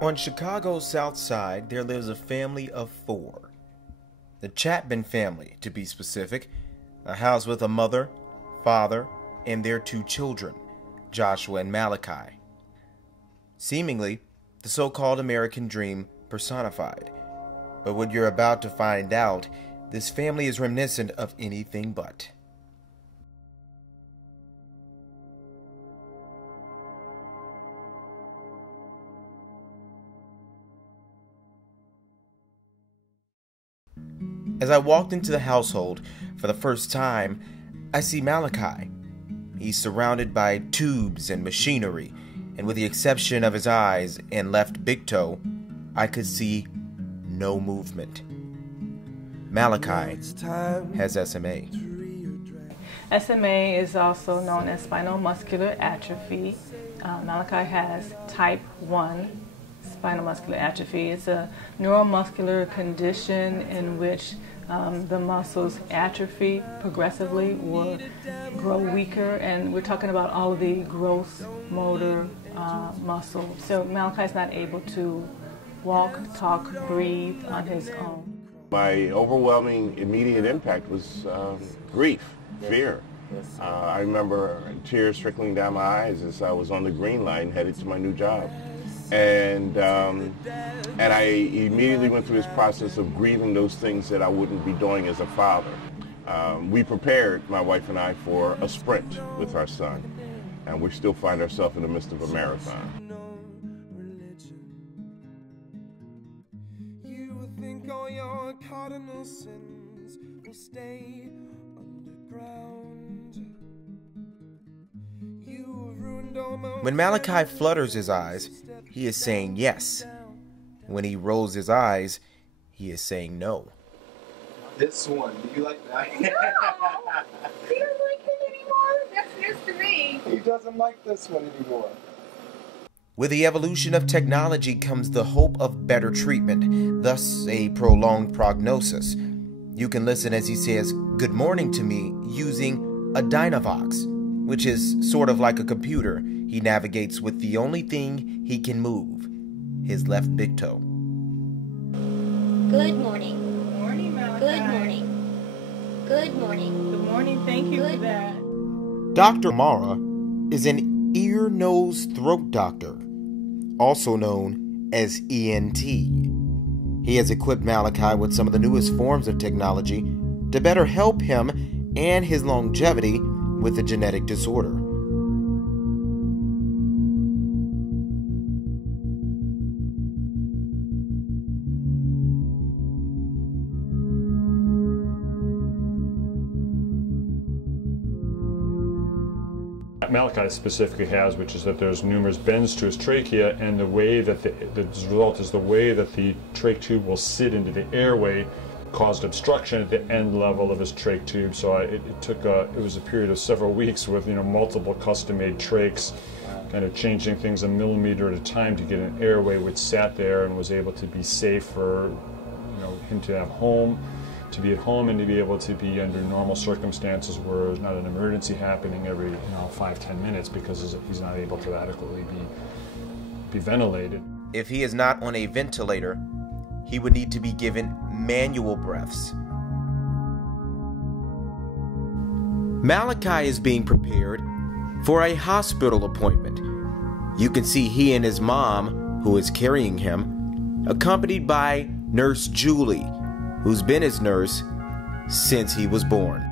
On Chicago's South Side, there lives a family of four. The Chapman family, to be specific, a house with a mother, father, and their two children, Joshua and Malachi. Seemingly, the so-called American dream personified. But what you're about to find out, this family is reminiscent of anything but. As I walked into the household for the first time, I see Malachi. He's surrounded by tubes and machinery, and with the exception of his eyes and left big toe, I could see no movement. Malachi has SMA. SMA is also known as spinal muscular atrophy. Malachi has type 1 spinal muscular atrophy. It's a neuromuscular condition in which the muscles atrophy progressively or grow weaker, and we're talking about all of the gross motor muscle. So Malachi's not able to walk, talk, breathe on his own. My overwhelming immediate impact was grief, fear. I remember tears trickling down my eyes as I was on the green line headed to my new job. And I immediately went through this process of grieving those things that I wouldn't be doing as a father. We prepared, my wife and I, for a sprint with our son, and we still find ourselves in the midst of a marathon. You would think all your cardinal sins will stay underground. When Malachi flutters his eyes, he is saying yes. When he rolls his eyes, he is saying no. This one, do you like that? No! He doesn't like it anymore? That's news to me. He doesn't like this one anymore. With the evolution of technology comes the hope of better treatment, thus a prolonged prognosis. You can listen as he says good morning to me using a Dynavox, which is sort of like a computer. He navigates with the only thing he can move, his left big toe. Good morning. Good morning, Malachi. Good morning. Good morning. Good morning. Thank you for that. Dr. Mara is an ear, nose, throat doctor, also known as ENT. He has equipped Malachi with some of the newest forms of technology to better help him and his longevity with a genetic disorder. Malachi specifically has, which is that there's numerous bends to his trachea, and the way that the result is the way that the trach tube will sit into the airway caused obstruction at the end level of his trach tube. So it was a period of several weeks with multiple custom-made trachs, kind of changing things a millimeter at a time to get an airway which sat there and was able to be safe for him to have to be at home and to be able to be under normal circumstances where there's not an emergency happening every 5-10 minutes because he's not able to adequately be ventilated. If he is not on a ventilator, he would need to be given manual breaths. Malachi is being prepared for a hospital appointment. You can see he and his mom, who is carrying him, accompanied by Nurse Julie, who's been his nurse since he was born.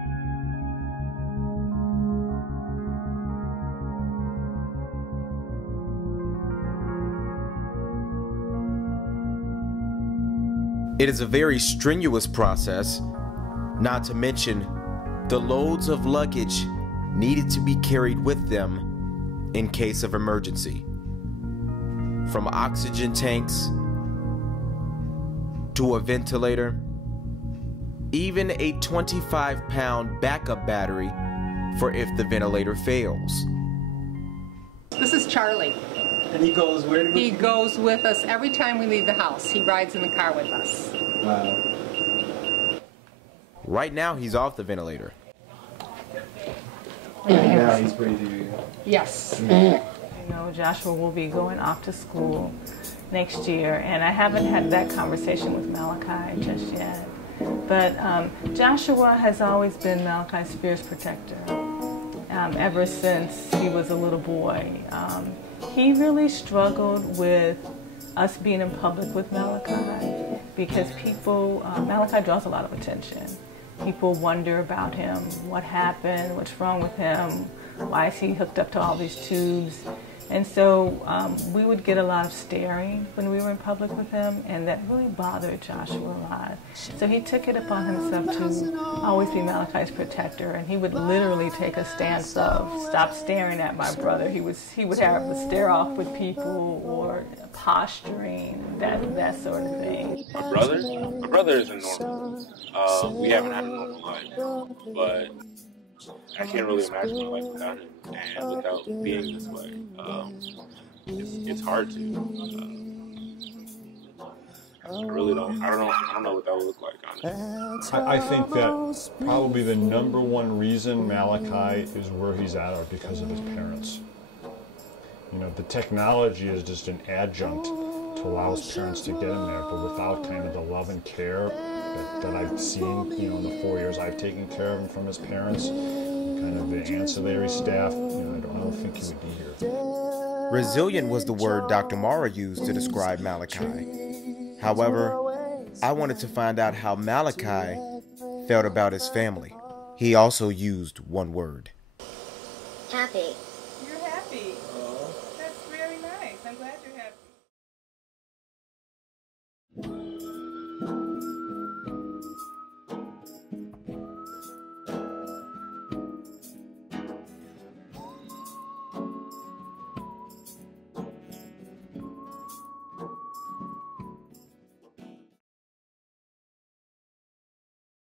It is a very strenuous process, not to mention the loads of luggage needed to be carried with them in case of emergency. From oxygen tanks to a ventilator, even a 25-pound backup battery for if the ventilator fails. This is Charlie. And he goes where? He goes with us every time we leave the house. He rides in the car with us. Wow. Right now, he's off the ventilator. And now he's breathing. Yes. You know, Joshua will be going off to school next year, and I haven't had that conversation with Malachi just yet. But Joshua has always been Malachi's fierce protector ever since he was a little boy. He really struggled with us being in public with Malachi because Malachi draws a lot of attention. People wonder about him, what happened, what's wrong with him, why is he hooked up to all these tubes. And so we would get a lot of staring when we were in public with him, and that really bothered Joshua a lot. So he took it upon himself to always be Malachi's protector, and he would literally take a stance of stop staring at my brother. He would have to stare off with people or posturing, that sort of thing. My brother isn't normal. We haven't had a normal life, but I can't really imagine my life without him and without being this way. It's hard to. I really don't. I don't know what that would look like, honestly. I think that probably the number one reason Malachi is where he's at are because of his parents. You know, the technology is just an adjunct to allow his parents to get him there, but without kind of the love and care that I've seen, you know, in the 4 years I've taken care of him from his parents, kind of the ancillary staff, you know, I don't think he would be here. Resilient was the word Dr. Mara used to describe Malachi. However, I wanted to find out how Malachi felt about his family. He also used one word. Happy.